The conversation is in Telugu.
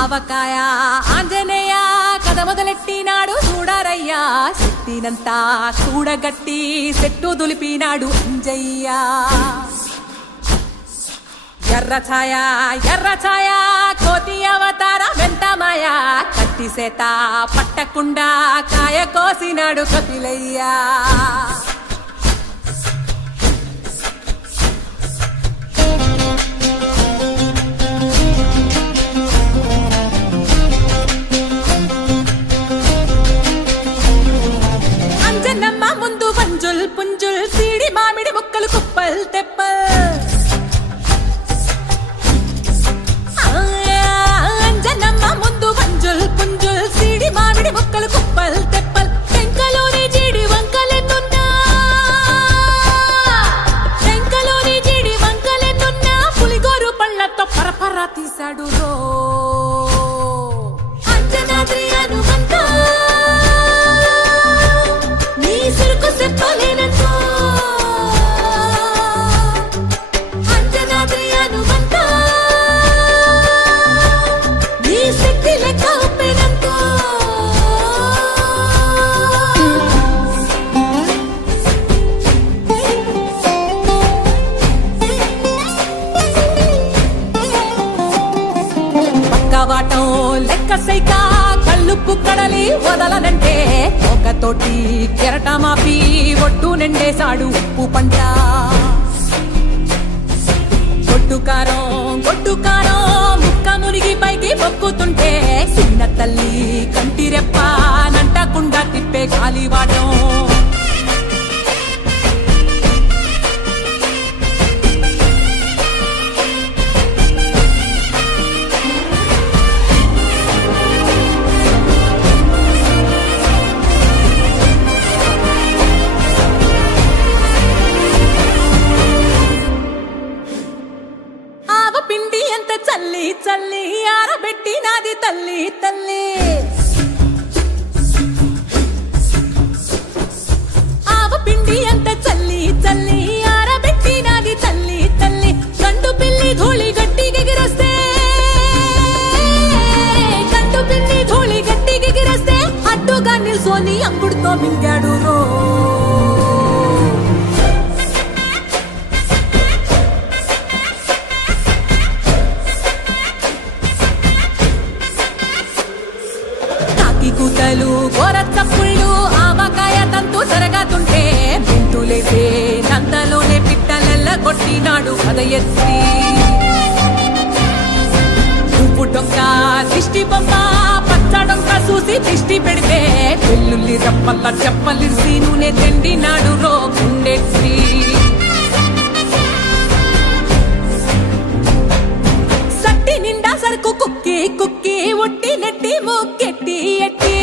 ఆవకాయ ఆంజనేయ కథ మొదలెట్టినాడు చూడారయ్యా శక్తినంతా కూడగట్టి చెట్టు దులిపినాడు అంజయ్య ఎర్ర ఛాయ కోతి అవతార వెంటమాయ కత్తి సేత పట్టకుండా కాయ కోసినాడు కపిలయ్యా అంజనమ్మ ముందు వంజుల్ పుంజుల్ సీడి మామిడి ముక్కలు కుప్పల్ తెప్పల్ అంజనమ్మ ముందు వంజుల్ పుంజుల్ సీడి మామిడి ముక్కలు కుప్పల్ తెప్పల్ టెంకలోని జీడి వంకలెన్నున్నా పులిగోరు పళ్ళతో పరపర తీశాడు రో అంజనాద్రి హనుమంత నీ సురుకు చెప్పలేనంతో అంజనాద్రి హనుమంత నీ శక్తి లెక్క ఉప్పెనంతో పక్కవాటం లెక్క సైక కళ్ళుప్పు కడలి వదలనంటే ఒకతోటి కెరటమాపి ఒట్టు నిండేశాడు ఉప్పు పంట గొడ్డుకారం ముక్క మురిగి పైకి మొక్కుతుంటే చిన్న తల్లి కంటి రెప్ప నంటకుండా తిప్పే గాలివాటం పిండి ఎంత చల్లి చల్లి ఆరబెట్టి నాది తల్లి తల్లి ఆవ పిండి ఎంత చల్లి చల్లి ఆరబెట్టి నాది తల్లి తల్లి గండు పిల్లి ధూళి గట్టి గిగిరస్తే అడ్డుగా నిల్సోని అంగుడుతో మింగాడు రో కూతలు గోర చప్పుళ్ళు ఆవకాయ తంతు జరగతుంటే మెంతులేసే నందలోనే పిట్టలెల్ల కొట్టినాడు కథ ఎత్తి ఉప్పు డొక్క దిష్టి బొమ్మ పచ్చడొక్క చూసి దిష్టి పెడితే వెల్లుల్లి రప్పల్ల చెప్పలిసి నూనె తెండినాడు రో గుండెత్తి సట్టి నిండా సరుకు కుక్కి ఒట్టి నెట్టి మొక్కెట్టి ఎట్టి